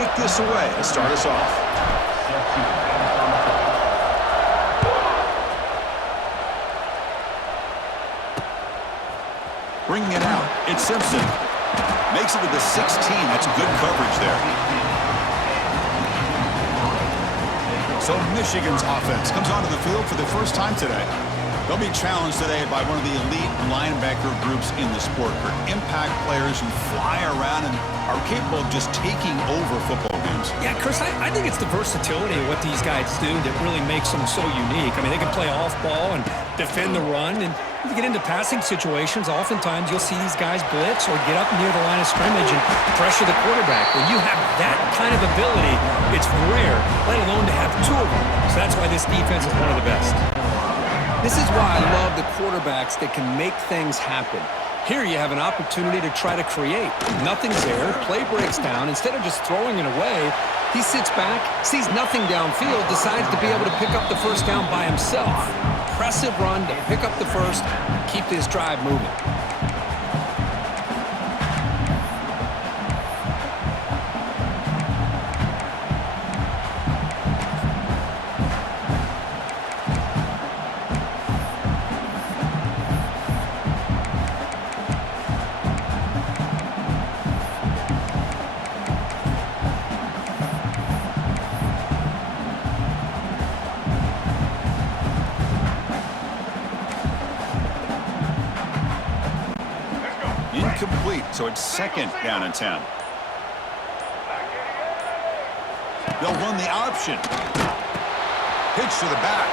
kick this away to start us off. Bringing it out, it's Simpson. Makes it to the 16. That's good coverage there. So Michigan's offense comes onto the field for the first time today. They'll be challenged today by one of the elite linebacker groups in the sport for impact players who fly around and are capable of just taking over football games. Yeah, Chris, I think it's the versatility of what these guys do that really makes them so unique. I mean, they can play off ball and defend the run, and if you get into passing situations, oftentimes you'll see these guys blitz or get up near the line of scrimmage and pressure the quarterback. When you have that kind of ability, it's rare, let alone to have two of them. So that's why this defense is one of the best. This is why I love the quarterbacks that can make things happen. Here you have an opportunity to try to create. Nothing's there, play breaks down. Instead of just throwing it away, he sits back, sees nothing downfield, decides to be able to pick up the first down by himself. Impressive run to pick up the first, keep this drive moving. Incomplete, so it's second down and 10. They'll run the option. Pitch to the back.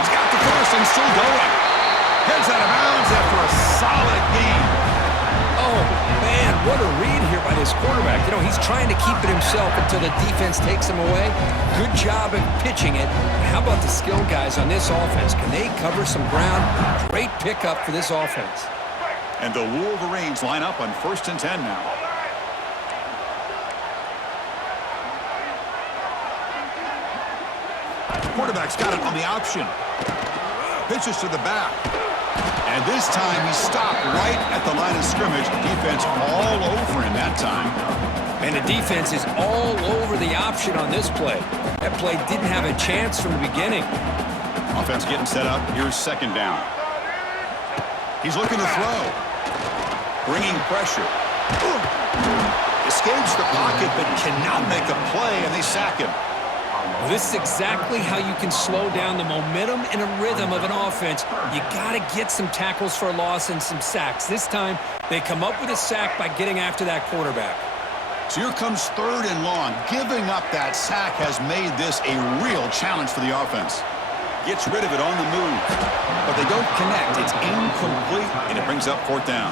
He's got the first and still going. Heads out of bounds after a solid gain. Oh, man, what a read here by this quarterback. You know, he's trying to keep it himself until the defense takes him away. Good job at pitching it. How about the skill guys on this offense? Can they cover some ground? Great pickup for this offense. And the Wolverines line up on 1st and 10 now. Quarterback's got it on the option. Pitches to the back. And this time he stopped right at the line of scrimmage. Defense all over him that time. And the defense is all over the option on this play. That play didn't have a chance from the beginning. Offense getting set up. Here's second down. He's looking to throw. Bringing pressure. Escapes the pocket but cannot make a play, and they sack him. Well, this is exactly how you can slow down the momentum and a rhythm of an offense. You got to get some tackles for a loss and some sacks. This time, they come up with a sack by getting after that quarterback. So here comes 3rd and long. Giving up that sack has made this a real challenge for the offense. Gets rid of it on the move, but they don't connect. It's incomplete, and it brings up 4th down.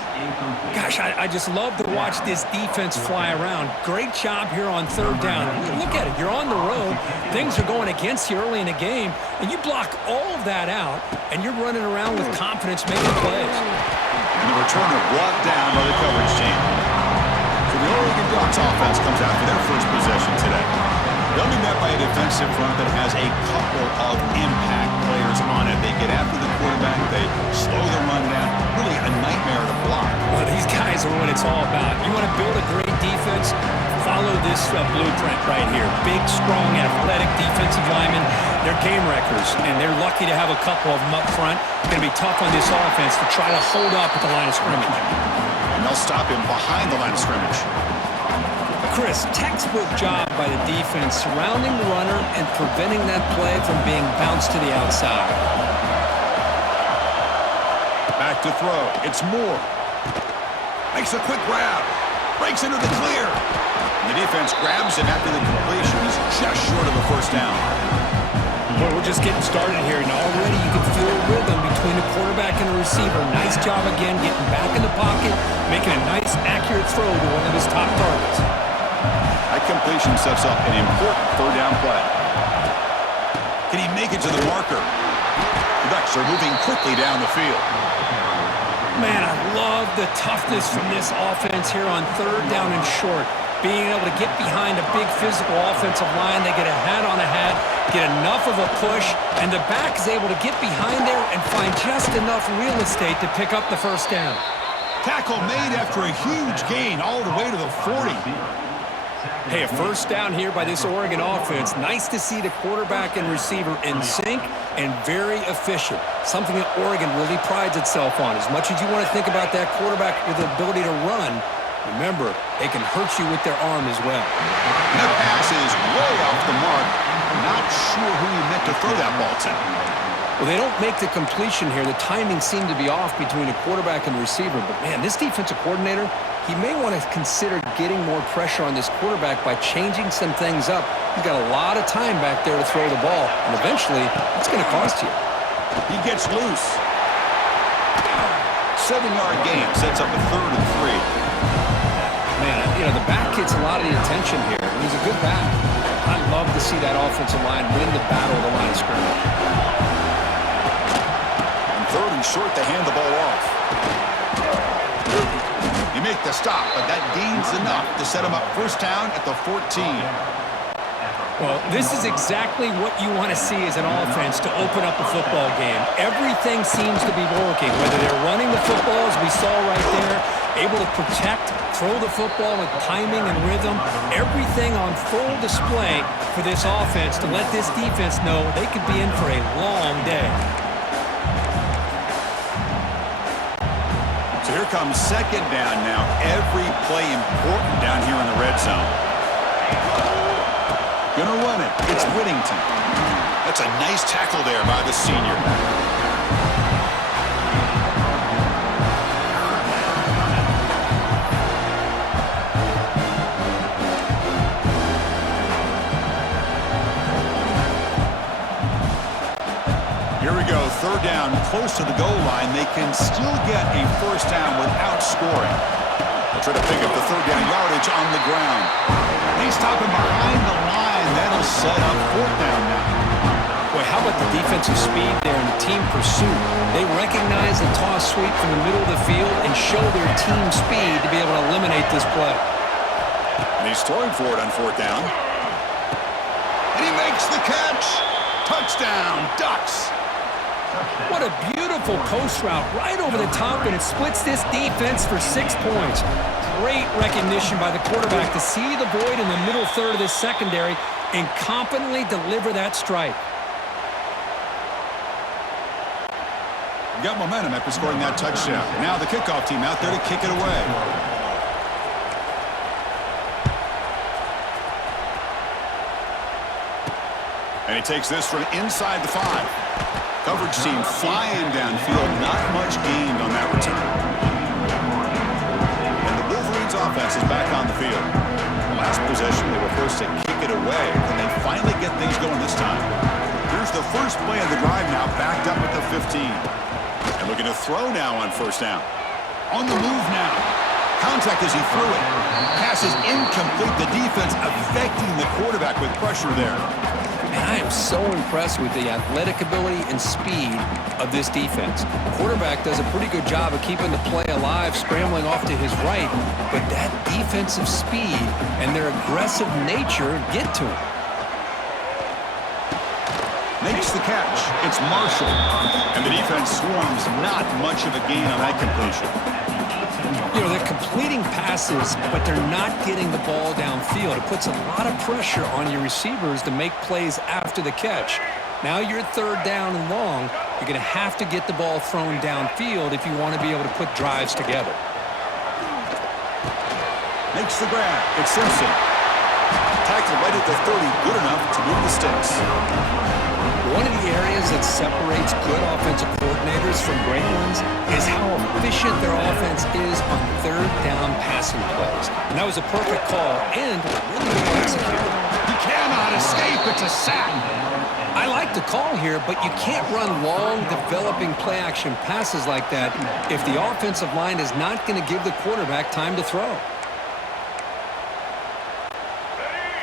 Gosh, I just love to watch this defense fly around. Great job here on 3rd down. Look at it. You're on the road. Things are going against you early in the game, and you block all of that out, and you're running around with confidence making plays. And the returner brought down by the coverage team. So the Oregon Ducks offense comes out for their first possession today. They'll be met by a defensive front that has a couple of impact players on it. They get after the quarterback. They slow the run down. Really a nightmare to block. Well, these guys are what it's all about. You want to build a great defense? Follow this blueprint right here. Big, strong, athletic defensive linemen. They're game wreckers, and they're lucky to have a couple of them up front. It's going to be tough on this offense to try to hold up at the line of scrimmage. And they'll stop him behind the line of scrimmage. Chris, textbook job by the defense surrounding the runner and preventing that play from being bounced to the outside. Back to throw. It's Moore. Makes a quick grab. Breaks into the clear. And the defense grabs him after the completion. He's just short of a 1st down. Well, we're just getting started here, and already you can feel a rhythm between the quarterback and the receiver. Nice job again getting back in the pocket, making a nice, accurate throw to one of his top targets. That completion sets up an important 3rd down play. Can he make it to the marker? The Ducks are moving quickly down the field. Man, I love the toughness from this offense here on 3rd down and short. Being able to get behind a big physical offensive line, they get a hat on a hat, get enough of a push, and the back is able to get behind there and find just enough real estate to pick up the 1st down. Tackle made after a huge gain all the way to the 40. Hey, a first down here by this Oregon offense. Nice to see the quarterback and receiver in sync and very efficient. Something that Oregon really prides itself on. As much as you want to think about that quarterback with the ability to run, remember, they can hurt you with their arm as well. And that pass is way off the mark. Not sure who he meant to throw that ball to. Well, they don't make the completion here. The timing seemed to be off between the quarterback and the receiver. But, man, this defensive coordinator, he may want to consider getting more pressure on this quarterback by changing some things up. He's got a lot of time back there to throw the ball, and eventually it's going to cost you. He gets loose. 7-yard gain sets up a 3rd and 3. Man, you know, the back gets a lot of the attention here. He's a good back. I love to see that offensive line win the battle of the line of scrimmage. 3rd and short, they hand the ball off. You make the stop, but that gains enough to set him up first down at the 14. Well, this is exactly what you want to see as an offense to open up a football game. Everything seems to be working, whether they're running the football, as we saw right there, able to protect, throw the football with timing and rhythm, everything on full display for this offense to let this defense know they could be in for a long day. So here comes 2nd down now. Every play important down here in the red zone. Gonna run it. It's Whittington. That's a nice tackle there by the senior. Here we go, 3rd down, close to the goal line. They can still get a first down without scoring. They'll try to pick up the 3rd down yardage on the ground. They stop him behind the line. That'll set up 4th down now. Boy, how about the defensive speed there and the team pursuit? They recognize the toss sweep from the middle of the field and show their team speed to be able to eliminate this play. And he's throwing for it on 4th down. And he makes the catch. Touchdown, Ducks. What a beautiful post route right over the top, and it splits this defense for 6 points. Great recognition by the quarterback to see the void in the middle third of this secondary and confidently deliver that strike. Got momentum after scoring that touchdown. Now the kickoff team out there to kick it away. And he takes this from inside the 5. Coverage team flying downfield. Not much gained on that return. And the Wolverines offense is back on the field. The last possession, they were forced to kick it away. And they finally get things going this time. Here's the first play of the drive now, backed up at the 15. And looking to throw now on first down. On the move now. Contact as he threw it. Pass is incomplete. The defense affecting the quarterback with pressure there. And I am so impressed with the athletic ability and speed of this defense. The quarterback does a pretty good job of keeping the play alive, scrambling off to his right, but that defensive speed and their aggressive nature get to him. Makes the catch. It's Marshall. And the defense swarms. Not much of a gain on that completion. You know, they're completing passes, but they're not getting the ball downfield. It puts a lot of pressure on your receivers to make plays after the catch. Now you're 3rd down and long. You're going to have to get the ball thrown downfield if you want to be able to put drives together. Makes the grab. It's Simpson. Tackled right at the 30. Good enough to move the sticks. One of the areas that separates good offensive coordinators from great ones is how efficient their offense is on 3rd down passing plays. And that was a perfect call and really well executed. He cannot escape. It's a sack. I like the call here, but you can't run long, developing play-action passes like that if the offensive line is not going to give the quarterback time to throw.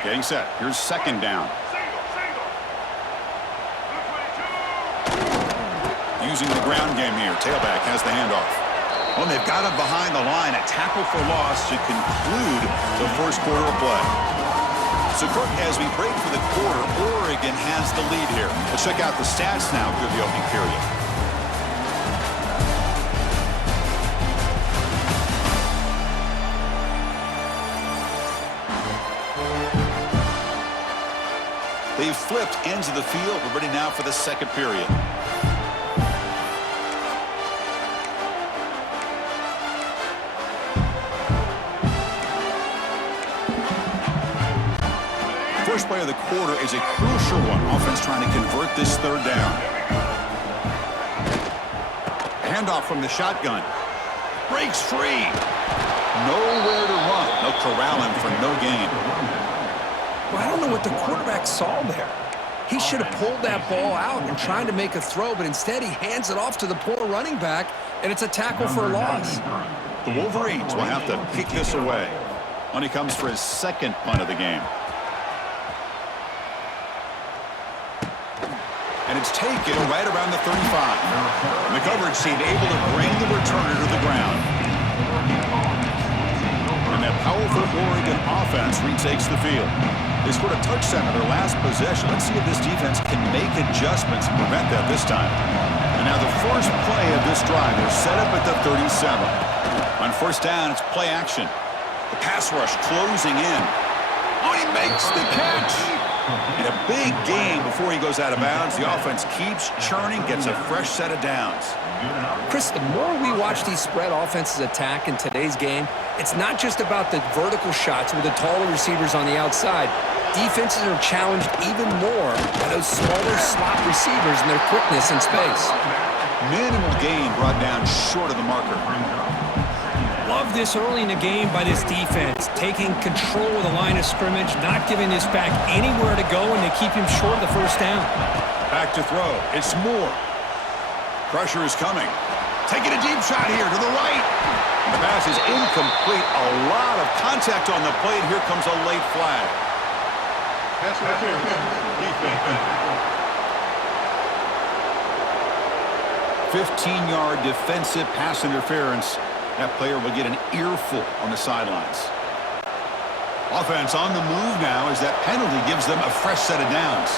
Getting set. Here's 2nd down. Using the ground game here. Tailback has the handoff. Oh, they've got him behind the line. A tackle for loss to conclude the first quarter of play. So, Kirk, as we break for the quarter, Oregon has the lead here. Let's check out the stats now through the opening period. They've flipped ends of the field. We're ready now for the second period. First play of the quarter is a crucial one. Offense trying to convert this third down. Handoff from the shotgun. Breaks free. Nowhere to run. They'll corral him for no gain. Well, I don't know what the quarterback saw there. He should have pulled that ball out and tried to make a throw, but instead he hands it off to the poor running back, and it's a tackle for a loss. The Wolverines will have to kick this away when he comes for his second punt of the game. And it's taken right around the 35. And the coverage team able to bring the returner to the ground. And that powerful Oregon offense retakes the field. They scored a touchdown in their last possession. Let's see if this defense can make adjustments and prevent that this time. And now the first play of this drive is set up at the 37. On first down, it's play action. The pass rush closing in. Oh, he makes the catch. In a big game before he goes out of bounds, the offense keeps churning, gets a fresh set of downs. Chris, the more we watch these spread offenses attack in today's game, it's not just about the vertical shots with the taller receivers on the outside. Defenses are challenged even more by those smaller slot receivers and their quickness in space. Minimal gain brought down short of the marker. Love this early in the game by this defense, taking control of the line of scrimmage, not giving this back anywhere to go, and they keep him short of the first down. Back to throw. It's Moore. Pressure is coming. Taking a deep shot here to the right. The pass is incomplete. A lot of contact on the play, and here comes a late flag. 15-yard defensive pass interference. That player will get an earful on the sidelines. Offense on the move now as that penalty gives them a fresh set of downs.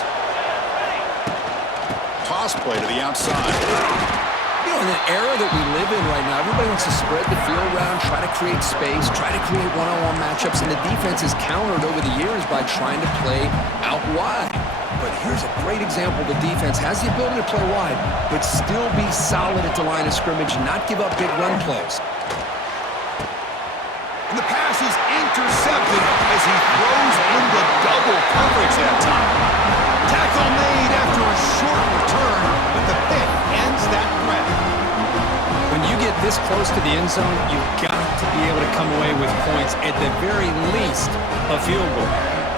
Toss play to the outside. You know, in the era that we live in right now, everybody wants to spread the field around, try to create space, try to create one-on-one matchups, and the defense is countered over the years by trying to play out wide. But here's a great example. The defense has the ability to play wide, but still be solid at the line of scrimmage and not give up big run plays. And the pass is intercepted as he throws into double coverage that time. Tackle made after a short return, but the pick ends that threat. When you get this close to the end zone, you've got to be able to come away with points, at the very least, a field goal.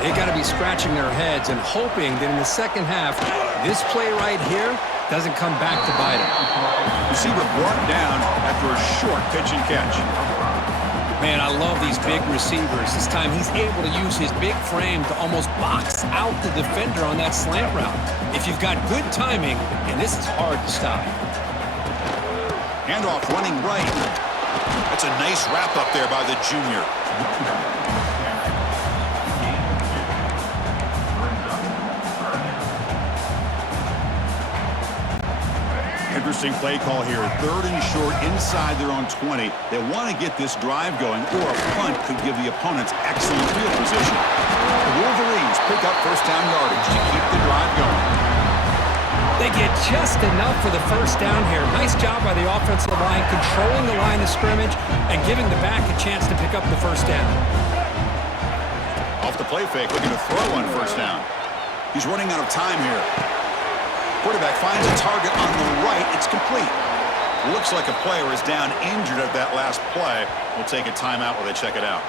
They got to be scratching their heads and hoping that in the second half, this play right here doesn't come back to bite them. Receiver brought down after a short pitch and catch. Man, I love these big receivers. This time he's able to use his big frame to almost box out the defender on that slant route. If you've got good timing, and this is hard to stop. Handoff running right. That's a nice wrap up there by the junior. Interesting play call here. 3rd and short inside their own 20. They want to get this drive going, or a punt could give the opponents excellent field position. The Wolverines pick up first down yardage to keep the drive going. They get just enough for the first down here. Nice job by the offensive line, controlling the line of scrimmage and giving the back a chance to pick up the first down. Off the play fake, looking to throw on first down. He's running out of time here. Quarterback finds a target on the right. It's complete. Looks like a player is down injured at that last play. We'll take a timeout while they check it out.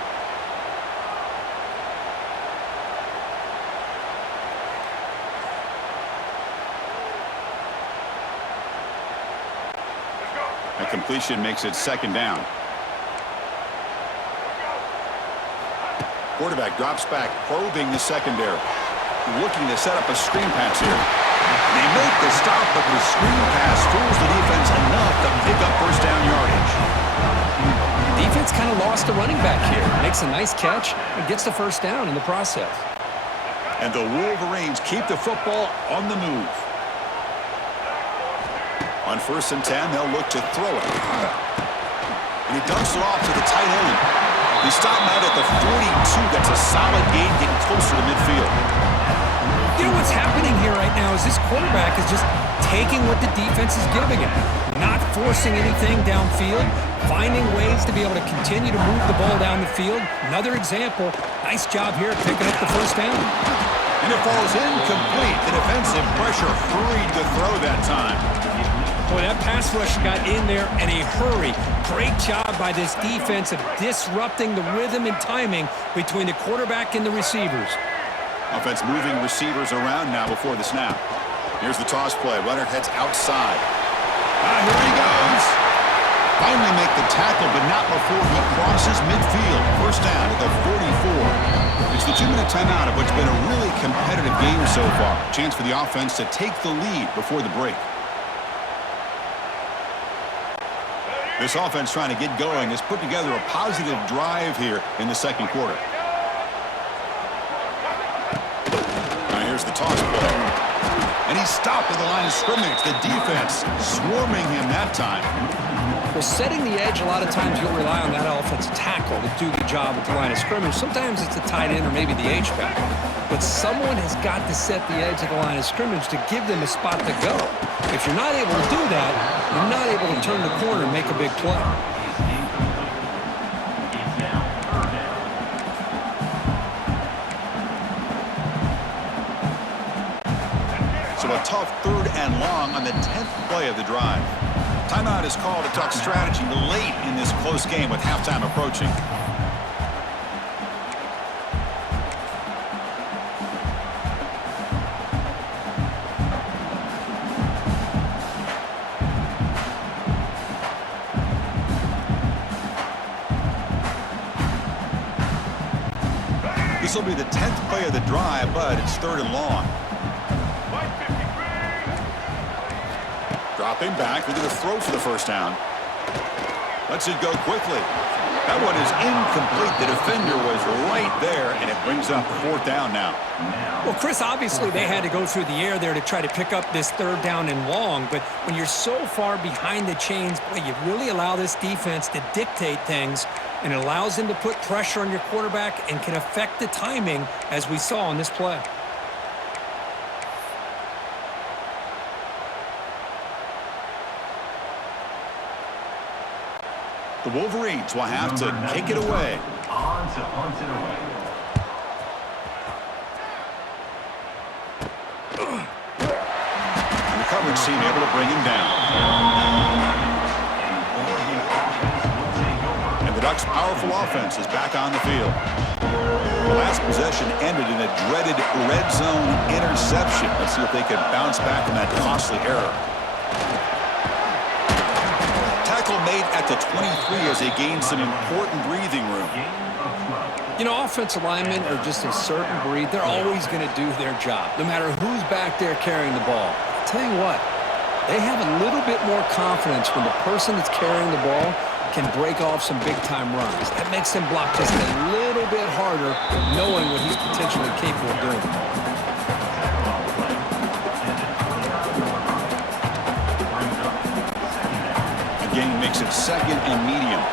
A completion makes it second down. Quarterback drops back, probing the secondary. Looking to set up a screen pass here. They make the stop, but the screen pass fools the defense enough to pick up first down yardage. Defense kind of lost the running back here. Makes a nice catch and gets the first down in the process. And the Wolverines keep the football on the move. On 1st and 10, they'll look to throw it. And he dumps it off to the tight end. He stopped out at the 42. That's a solid gain, getting closer to midfield. You know what's now is this quarterback is just taking what the defense is giving him, not forcing anything downfield, finding ways to be able to continue to move the ball down the field. Another example, nice job here picking up the first down. And it falls incomplete. The defensive pressure hurried to throw that time. Boy, that pass rush got in there in a hurry. Great job by this defense of disrupting the rhythm and timing between the quarterback and the receivers. Offense moving receivers around now before the snap. Here's the toss play. Runner heads outside. Here he goes. Finally make the tackle, but not before he crosses midfield. First down at the 44. It's the 2-minute timeout of what's been a really competitive game so far. Chance for the offense to take the lead before the break. This offense trying to get going has put together a positive drive here in the second quarter. Now here's the toss play. And he's stopped at the line of scrimmage. The defense swarming him that time. Well, setting the edge, a lot of times you'll rely on that offensive tackle to do the job at the line of scrimmage. Sometimes it's the tight end or maybe the H-back. But someone has got to set the edge of the line of scrimmage to give them a spot to go. If you're not able to do that, you're not able to turn the corner and make a big play. So a tough 3rd and long on the 10th play of the drive. Timeout is called to talk strategy late in this close game with halftime approaching. This will be the 10th play of the drive, but it's 3rd and long. Dropping back, we're going to throw for the first down. Lets it go quickly. That one is incomplete. The defender was right there, and it brings up 4th down now. Well, Chris, obviously they had to go through the air there to try to pick up this 3rd down and long, but when you're so far behind the chains, boy, you really allow this defense to dictate things, and it allows them to put pressure on your quarterback and can affect the timing, as we saw on this play. The Wolverines will have to kick it away. On to punt it away. And the coverage team able to bring him down. And the Ducks' powerful offense is back on the field. The last possession ended in a dreaded red zone interception. Let's see if they can bounce back from that costly error. Tackle made at the 23 as they gain some important breathing room. You know, offensive linemen are just a certain breed. They're always going to do their job, no matter who's back there carrying the ball. I'll tell you what, they have a little bit more confidence when the person that's carrying the ball can break off some big-time runs. That makes them block just a little bit harder, knowing what he's potentially capable of doing. Again, makes it 2nd and medium.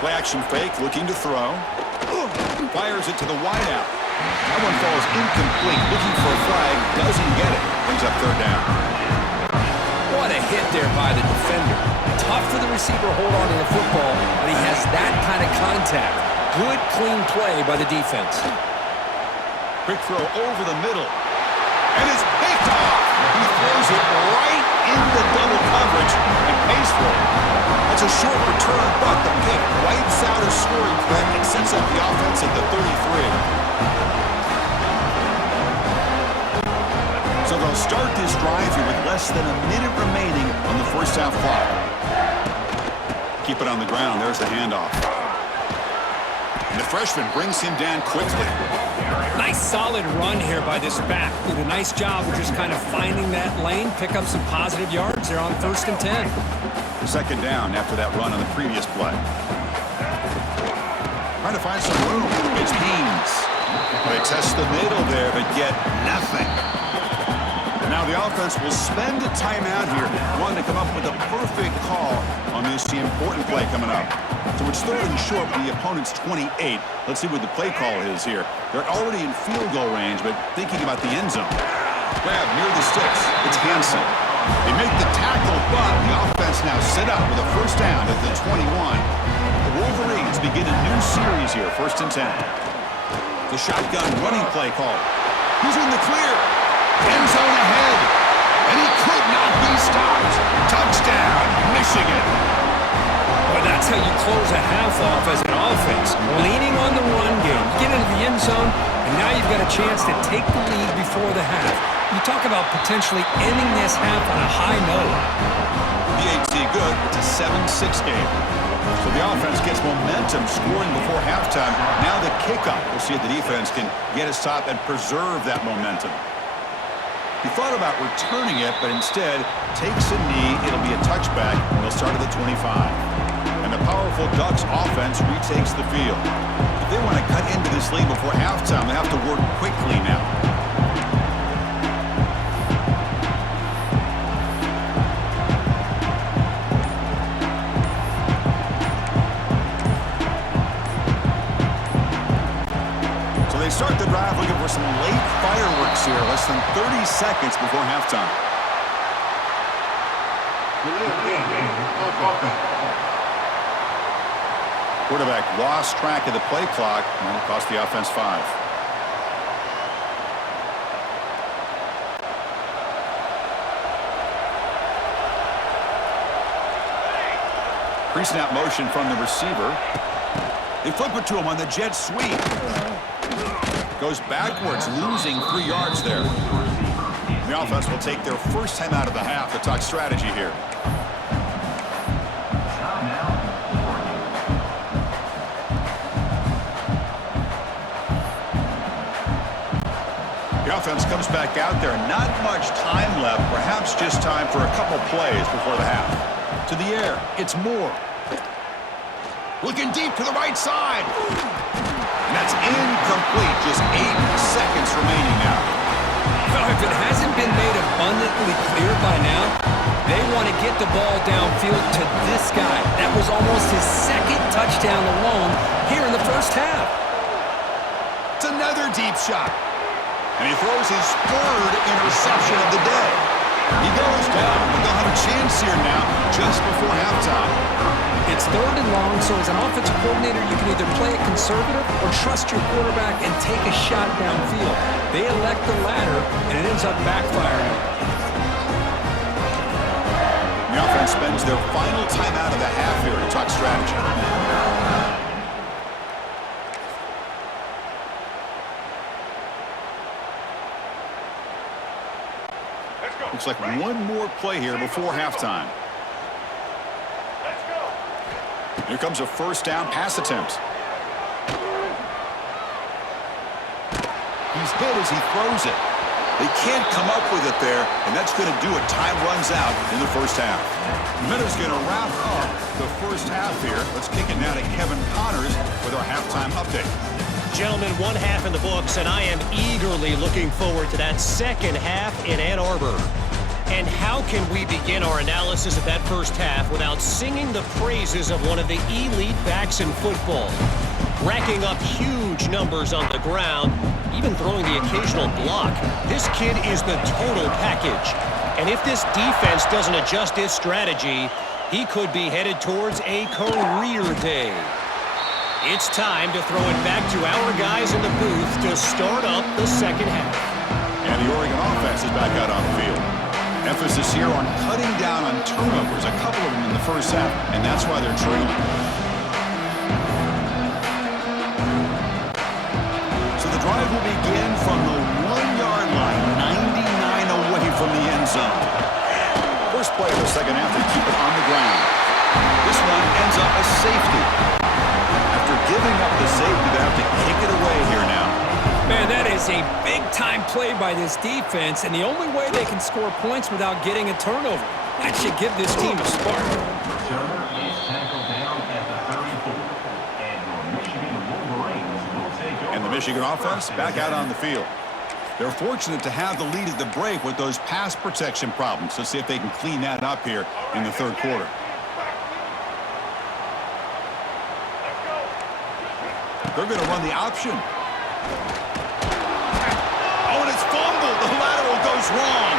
Play action fake, looking to throw. Fires it to the wideout. That one falls incomplete, looking for a flag, doesn't get it. Brings up 3rd down. What a hit there by the defender. Tough for the receiver to hold on to the football, but he has that kind of contact. Good, clean play by the defense. Quick throw over the middle. And it's picked off. He throws it right into double coverage and pays for it. That's a short return, but the pick wipes out a scoring threat and sets up the offense at the 33. So they'll start this drive here with less than a minute remaining on the first half clock. Keep it on the ground. There's the handoff. And the freshman brings him down quickly. Nice solid run here by this back. Did a nice job of just kind of finding that lane, pick up some positive yards there on 1st and 10. 2nd down after that run on the previous play. Trying to find some room. It's Haynes. They test the middle there, but get nothing. Now the offense will spend a timeout here, wanting to come up with a perfect call on this important play coming up. So it's third and short with the opponent's 28. Let's see what the play call is here. They're already in field goal range, but thinking about the end zone. Grab near the sticks. It's Hansen. They make the tackle, but the offense now set up with a first down at the 21. The Wolverines begin a new series here, 1st and 10. The shotgun running play call. He's in the clear. End zone ahead. And he could not be stopped. Touchdown, Michigan. Well, that's how you close a half off as an offense. Leaning on the run game. Get into the end zone, and now you've got a chance to take the lead before the half. You talk about potentially ending this half on a high note. The 8C good. It's a 7-6 game. So the offense gets momentum scoring before halftime. Now the kickoff. We'll see if the defense can get a stop and preserve that momentum. He thought about returning it, but instead takes a knee. It'll be a touchback, and they'll start at the 25. And the powerful Ducks offense retakes the field. If they want to cut into this lead before halftime, they have to work quickly now. They start the drive looking for some late fireworks here, less than 30 seconds before halftime. Quarterback lost track of the play clock, and it cost the offense 5. Pre-snap motion from the receiver. They flip it to him on the jet sweep. Goes backwards, losing 3 yards there. The offense will take their first time out of the half to talk strategy here. The offense comes back out there. Not much time left. Perhaps just time for a couple plays before the half. To the air. It's Moore. Looking deep to the right side. And that's incomplete. Just 8 seconds remaining now. Well, if it hasn't been made abundantly clear by now, they want to get the ball downfield to this guy. That was almost his second touchdown alone here in the first half. It's another deep shot. And he throws his 3rd interception of the day. He goes down, but they'll have a chance here now just before halftime. It's 3rd and long, so as an offensive coordinator, you can either play it conservative or trust your quarterback and take a shot downfield. They elect the latter, and it ends up backfiring. The offense spends their final time out of the half here to talk strategy. Looks like one more play here before halftime. Here comes a first down pass attempt. He's hit as he throws it. They can't come up with it there, and that's going to do it. Time runs out in the first half. Minuta's going to wrap up the first half here. Let's kick it now to Kevin Connors with our halftime update. Gentlemen, 1 half in the books, and I am eagerly looking forward to that second half in Ann Arbor. And how can we begin our analysis of that first half without singing the praises of one of the elite backs in football? Racking up huge numbers on the ground, even throwing the occasional block. This kid is the total package. And if this defense doesn't adjust its strategy, he could be headed towards a career day. It's time to throw it back to our guys in the booth to start up the second half. And the Oregon offense is back out on the field. Emphasis here on cutting down on turnovers, a couple of them in the first half, and that's why they're trailing. So the drive will begin from the 1-yard line, 99 away from the end zone. First play of the second half, they keep it on the ground. This one ends up a safety. After giving up the safety, they have to kick it away here now. Man, that is a big-time play by this defense, and the only way they can score points without getting a turnover. That should give this team a spark. Returner is tackled down at the 34, and your Michigan Wolverines will take over. And the Michigan offense back out on the field. They're fortunate to have the lead at the break with those pass protection problems. Let's see if they can clean that up here in the third quarter. They're going to run the option. Oh, and it's fumbled. The lateral goes wrong.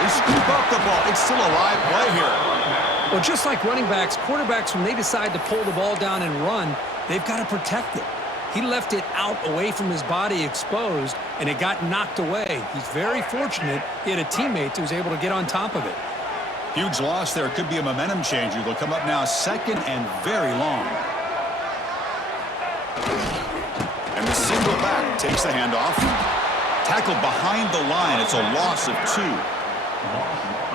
They scoop up the ball. It's still a live play here. Well, just like running backs, quarterbacks, when they decide to pull the ball down and run, they've got to protect it. He left it out away from his body exposed, and it got knocked away. He's very fortunate he had a teammate who was able to get on top of it. Huge loss there. Could be a momentum changer. They'll come up now second and very long. And the single back takes the handoff. Tackled behind the line. It's a loss of 2.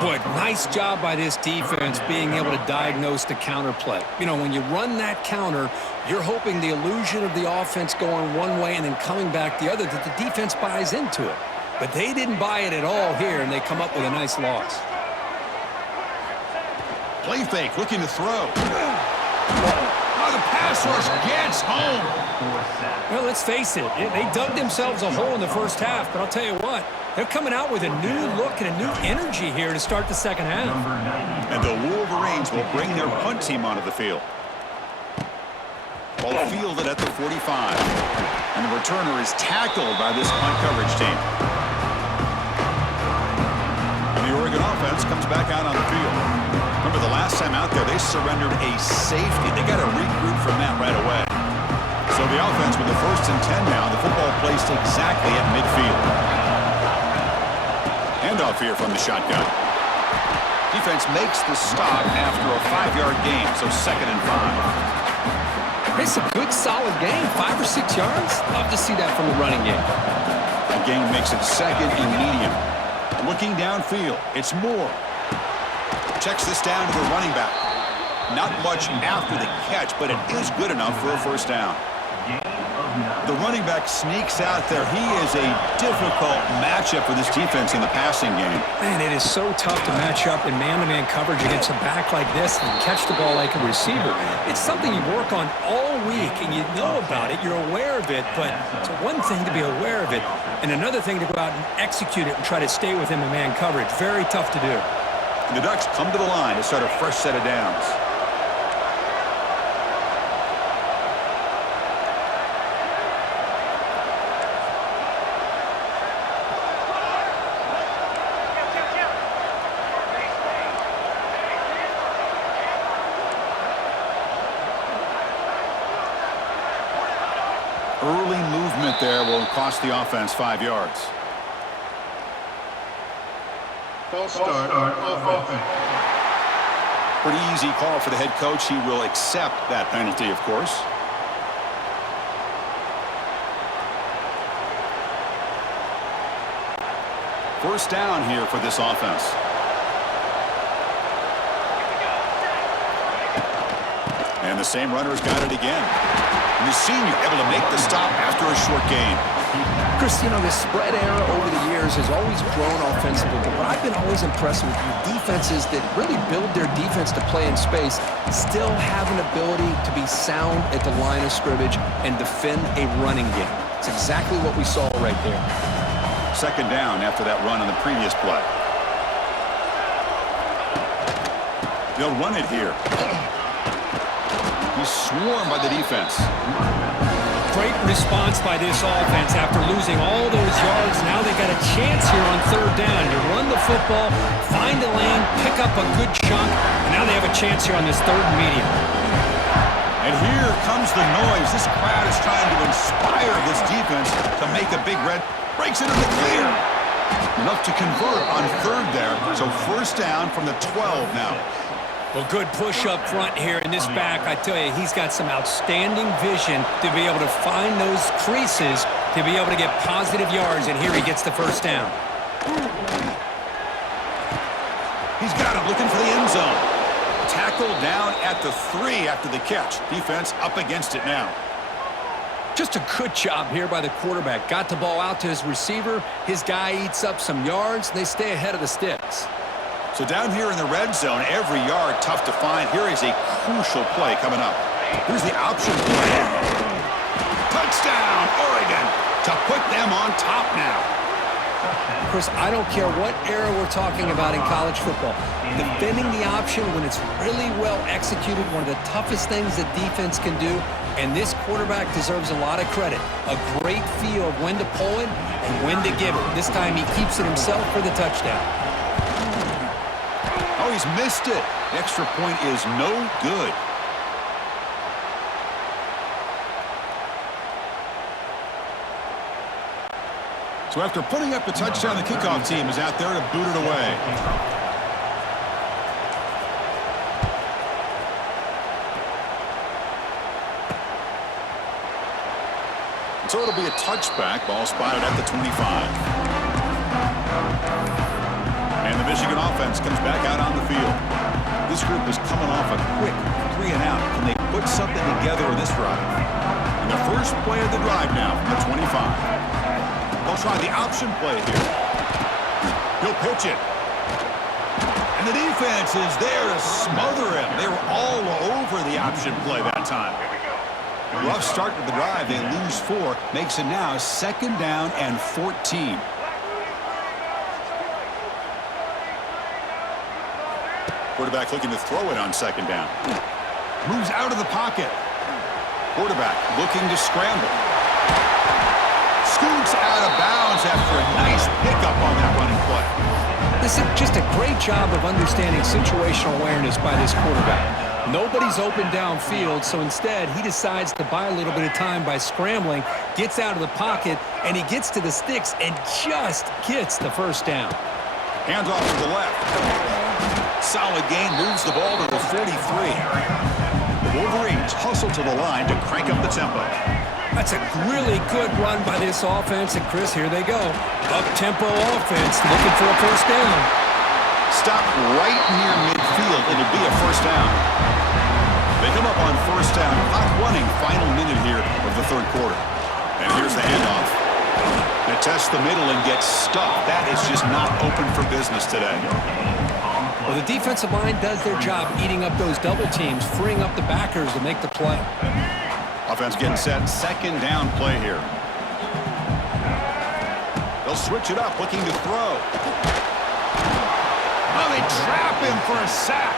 Boy, nice job by this defense being able to diagnose the counter play. You know, when you run that counter, you're hoping the illusion of the offense going one way and then coming back the other, that the defense buys into it. But they didn't buy it at all here, and they come up with a nice loss. Play fake, looking to throw. Oh, the pass rush gets home. Well, let's face it, they dug themselves a hole in the first half, but I'll tell you what, they're coming out with a new look and a new energy here to start the second half. And the Wolverines will bring their punt team onto the field. Ball fielded at the 45. And the returner is tackled by this punt coverage team. And the Oregon offense comes back out on the field. Remember the last time out there, they surrendered a safety. They got to regroup from that right away. So the offense with the 1st and 10 now, the football placed exactly at midfield. Handoff here from the shotgun. Defense makes the stop after a 5-yard gain, so 2nd and 5. It's a good, solid game, 5 or 6 yards. Love to see that from the running game. The game makes it 2nd and medium. Looking downfield, it's Moore. Checks this down to the running back. Not much after the catch, but it is good enough for a 1st down. The running back sneaks out there. He is a difficult matchup for this defense in the passing game. Man, it is so tough to match up in man-to-man coverage against a back like this and catch the ball like a receiver. It's something you work on all week, and you know about it. You're aware of it, but it's one thing to be aware of it, and another thing to go out and execute it and try to stay with him in man coverage. Very tough to do. The Ducks come to the line to start a fresh set of downs. Early movement there will cost the offense 5 yards. False start offense. Pretty easy call for the head coach. He will accept that penalty, of course. First down here for this offense. And the same runner's got it again. And the senior able to make the stop after a short gain. Chris, you know, this spread era over the years has always grown offensively, but what I've been always impressed with defenses that really build their defense to play in space still have an ability to be sound at the line of scrimmage and defend a running game. It's exactly what we saw right there. 2nd down after that run on the previous play. They'll run it here. He's swarmed by the defense. Great response by this offense after losing all those yards. Now they got a chance here on 3rd down. You run the football, find a lane, pick up a good chunk, and now they have a chance here on this 3rd and medium. And here comes the noise. This crowd is trying to inspire this defense to make a big red. Breaks it in the clear. Enough to convert on 3rd there. So 1st down from the 12 now. Well, good push up front here in this back. I tell you, he's got some outstanding vision to be able to find those creases, to be able to get positive yards, and here he gets the 1st down. He's got it, looking for the end zone. Tackled down at the 3 after the catch. Defense up against it now. Just a good job here by the quarterback. Got the ball out to his receiver. His guy eats up some yards, and they stay ahead of the sticks. So down here in the red zone, every yard tough to find. Here is a crucial play coming up. Here's the option play. Touchdown, Oregon, to put them on top now. Chris, I don't care what era we're talking about in college football. Defending the option when it's really well executed, one of the toughest things that defense can do, and this quarterback deserves a lot of credit. A great feel of when to pull it and when to give it. This time he keeps it himself for the touchdown. Oh, he's missed it. The extra point is no good. So after putting up the touchdown, the kickoff team is out there to boot it away. So it'll be a touchback. Ball spotted at the 25. And the Michigan offense comes back out on the field. This group is coming off a quick 3-and-out. Can they put something together in this drive? And the first play of the drive now from the 25. They'll try the option play here. He'll pitch it. And the defense is there to smother him. They were all over the option play that time. Rough start to the drive. They lose 4. Makes it now 2nd down and 14. Quarterback looking to throw it on 2nd down. Moves out of the pocket. Quarterback looking to scramble. Scoots out of bounds after a nice pickup on that running play. This is just a great job of understanding situational awareness by this quarterback. Nobody's open downfield, so instead he decides to buy a little bit of time by scrambling, gets out of the pocket, and he gets to the sticks and just gets the first down. Hands off to the left. Solid gain, moves the ball to the 43. The Wolverines hustle to the line to crank up the tempo. That's a really good run by this offense, and Chris, here they go. Up-tempo offense, looking for a first down. Stop right near midfield. It'll be a first down. They come up on first down. Clock running, final minute here of the 3rd quarter. And here's the handoff. They test the middle and get stuck. That is just not open for business today. Well, the defensive line does their job eating up those double teams, freeing up the backers to make the play. Offense getting set. 2nd down play here. They'll switch it up, looking to throw. Oh, they trap him for a sack.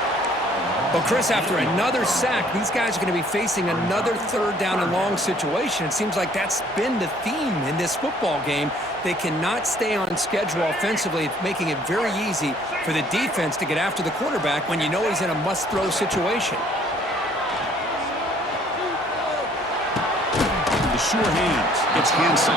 Well, Chris, after another sack, these guys are going to be facing another 3rd down and long situation. It seems like that's been the theme in this football game. They cannot stay on schedule offensively, making it very easy for the defense to get after the quarterback when you know he's in a must-throw situation. The sure hands. It's Hansen.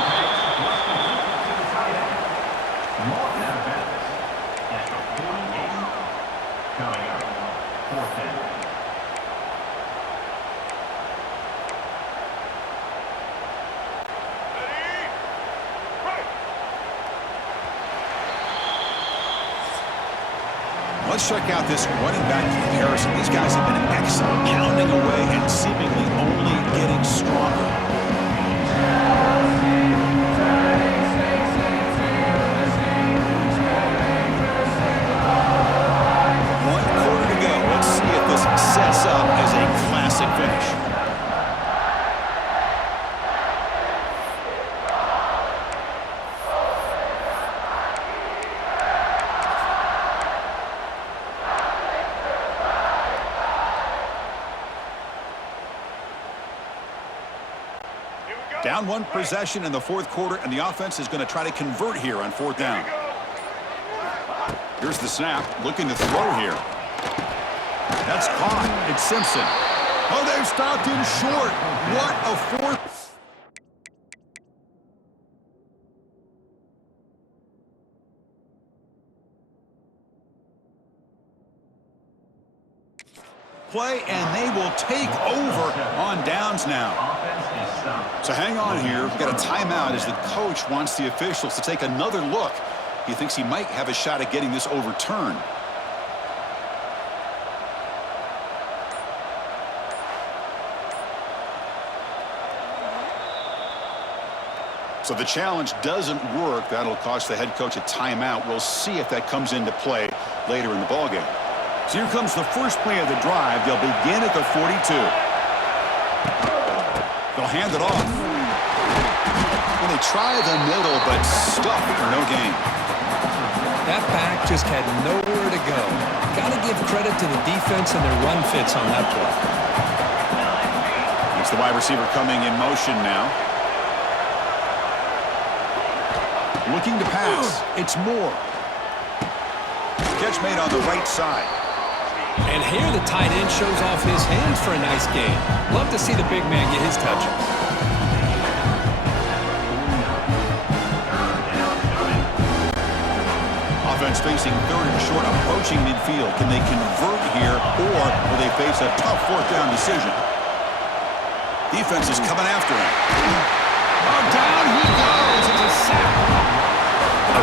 Let's check out this running back comparison. These guys have been excellent, pounding away and seemingly only getting stronger. One quarter to go. Let's see if this sets up as a classic finish. Down 1 possession in the 4th quarter, and the offense is going to try to convert here on 4th down. Here's the snap, looking to throw here. That's caught. It's Simpson. Oh, they've stopped him short. What a 4th. Play, and they will take over on downs now. So hang on here. We've got a timeout as the coach wants the officials to take another look. He thinks he might have a shot at getting this overturned. So the challenge doesn't work. That'll cost the head coach a timeout. We'll see if that comes into play later in the ballgame. So here comes the first play of the drive. They'll begin at the 42. They'll hand it off. And they They try the middle, but stuck for no gain. That back just had nowhere to go. Got to give credit to the defense and their run fits on that play. It's the wide receiver coming in motion now. Looking to pass. It's Moore. Catch made on the right side. And here the tight end shows off his hands for a nice gain. Love to see the big man get his touches. Offense facing third and short, approaching midfield. Can they convert here, or will they face a tough fourth down decision? Defense is coming after him. Oh, down he goes. It's a sack.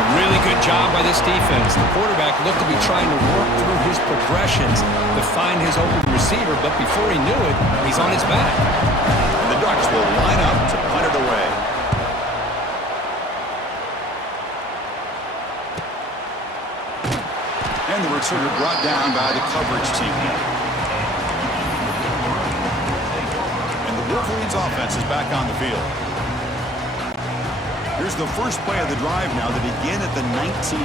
A really good job by this defense. The quarterback looked to be trying to work through his progressions to find his open receiver, but before he knew it, he's on his back. And the Ducks will line up to punt it away. And the returner brought down by the coverage team. And the Wolverines offense is back on the field. Here's the first play of the drive now to begin at the 19.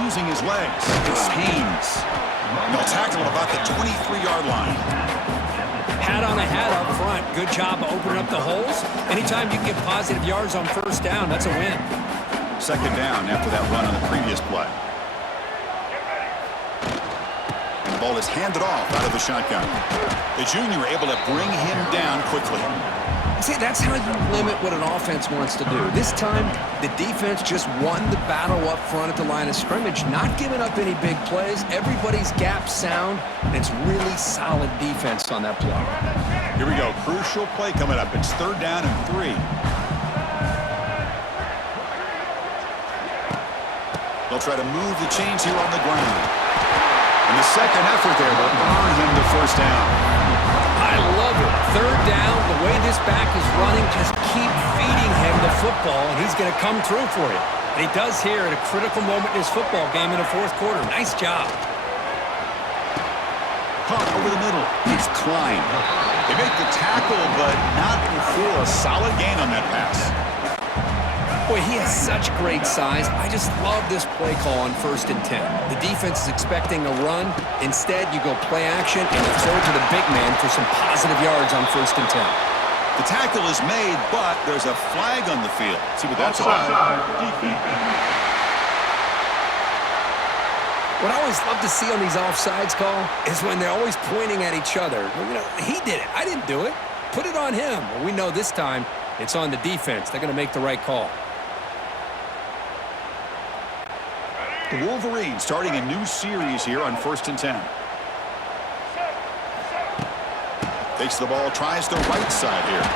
Using his legs, it's Haynes. And they'll tackle at about the 23-yard line. Hat on a hat up front. Good job of opening up the holes. Anytime you can get positive yards on first down, that's a win. Second down after that run on the previous play. And the ball is handed off out of the shotgun. The junior able to bring him down quickly. See, that's how you limit what an offense wants to do. This time, the defense just won the battle up front at the line of scrimmage, not giving up any big plays. Everybody's gap sound, and it's really solid defense on that play. Here we go. Crucial play coming up. It's third down and 3. They'll try to move the chains here on the ground. And the second effort there will earn him the first down. I love it. Third down, the way this back is running, just keep feeding him the football, and he's going to come through for you. And he does here at a critical moment in his football game in the fourth quarter. Nice job. Caught over the middle. It's Klein. They make the tackle, but not before a solid gain on that pass. Boy, he has such great size. I just love this play call on 1st and 10. The defense is expecting a run. Instead, you go play action and you throw to the big man for some positive yards on 1st and 10. The tackle is made, but there's a flag on the field. See what that's about. What I always love to see on these offsides call is when they're always pointing at each other. You know, he did it. I didn't do it. Put it on him. Well, we know this time it's on the defense. They're going to make the right call. The Wolverines starting a new series here on 1st and 10. Takes the ball, tries the right side here.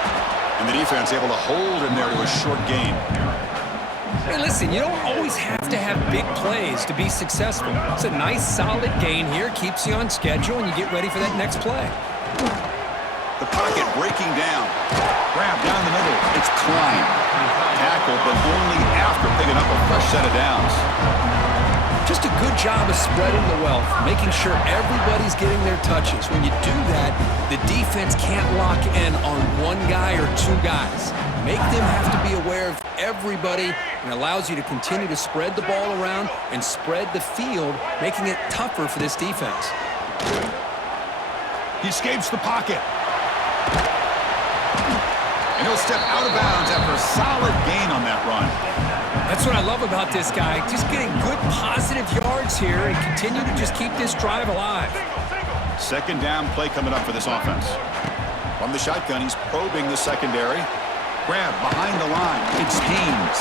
And the defense able to hold him there to a short gain. Hey, listen, you don't always have to have big plays to be successful. It's a nice, solid gain here. Keeps you on schedule, and you get ready for that next play. The pocket breaking down. Grab down the middle. It's Klein. Tackle, but only after picking up a fresh set of downs. Just a good job of spreading the wealth, making sure everybody's getting their touches. When you do that, the defense can't lock in on one guy or two guys. Make them have to be aware of everybody, and allows you to continue to spread the ball around and spread the field, making it tougher for this defense. He escapes the pocket. And he'll step out of bounds after a solid gain on that run. That's what I love about this guy. Just getting good positive yards here and continue to just keep this drive alive. Second down play coming up for this offense. From the shotgun, he's probing the secondary. Grab behind the line. It's Haynes.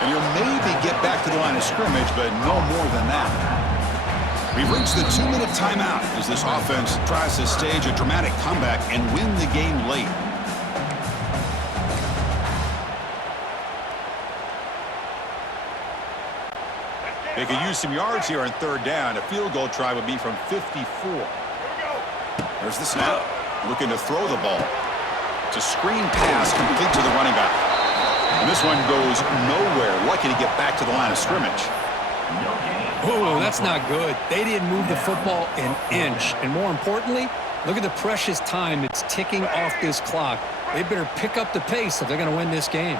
And he'll maybe get back to the line of scrimmage, but no more than that. We've reached the 2-minute timeout as this offense tries to stage a dramatic comeback and win the game late. They could use some yards here on third down. A field goal try would be from 54. There's the snap. Looking to throw the ball. It's a screen pass complete to the running back. And this one goes nowhere. Lucky to get back to the line of scrimmage. Oh, that's not good. They didn't move the football an inch. And more importantly, look at the precious time that's ticking off this clock. They better pick up the pace if they're going to win this game.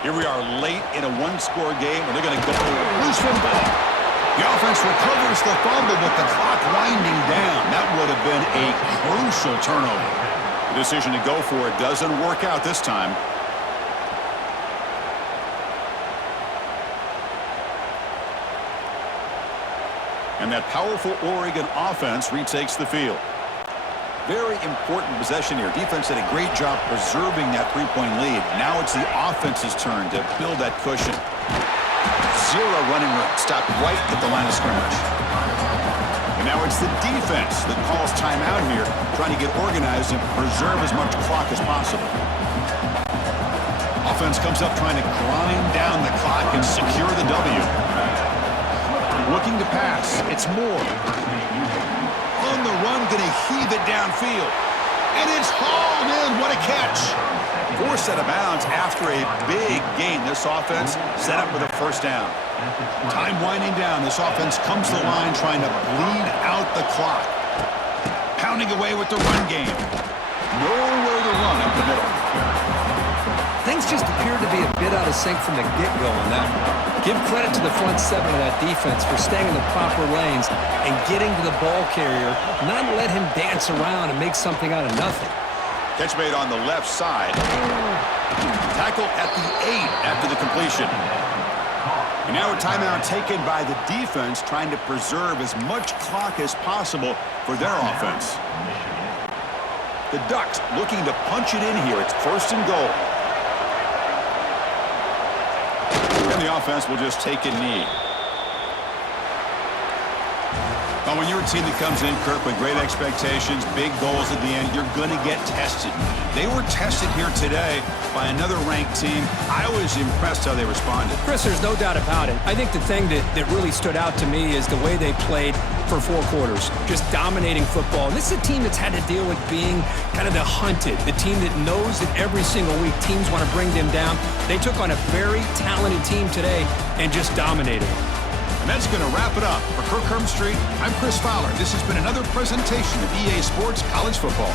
Here we are late in a one-score game, and they're going to go loose from the ball. The offense recovers the fumble, but the clock winding down. That would have been a crucial turnover. The decision to go for it doesn't work out this time. And that powerful Oregon offense retakes the field. Very important possession here. Defense did a great job preserving that three-point lead. Now it's the offense's turn to build that cushion. Zero running room. Stopped right at the line of scrimmage. And now it's the defense that calls timeout here, trying to get organized and preserve as much clock as possible. Offense comes up trying to grind down the clock and secure the W. Looking to pass. It's Moore. On the run, going to heave it downfield. And it's hauled in. What a catch. Forced out of bounds after a big gain. This offense set up with a first down. Time winding down. This offense comes to the line trying to bleed out the clock. Pounding away with the run game. Nowhere to run up the middle. Things just appear to be a bit out of sync from the get-go on that. Give credit to the front seven of that defense for staying in the proper lanes and getting to the ball carrier, not let him dance around and make something out of nothing. Catch made on the left side. Tackle at the 8 after the completion. And now a timeout taken by the defense trying to preserve as much clock as possible for their offense. The Ducks looking to punch it in here. It's first and goal. And the offense will just take a knee. Well, when you're a team that comes in, Kirk, with great expectations, big goals at the end, you're going to get tested. They were tested here today by another ranked team. I was impressed how they responded. Chris, there's no doubt about it. I think the thing that really stood out to me is the way they played for 4 quarters, just dominating football. And this is a team that's had to deal with being kind of the hunted, the team that knows that every single week teams want to bring them down. They took on a very talented team today and just dominated them. And that's going to wrap it up. For Kirk Street, I'm Chris Fowler. This has been another presentation of EA Sports College Football.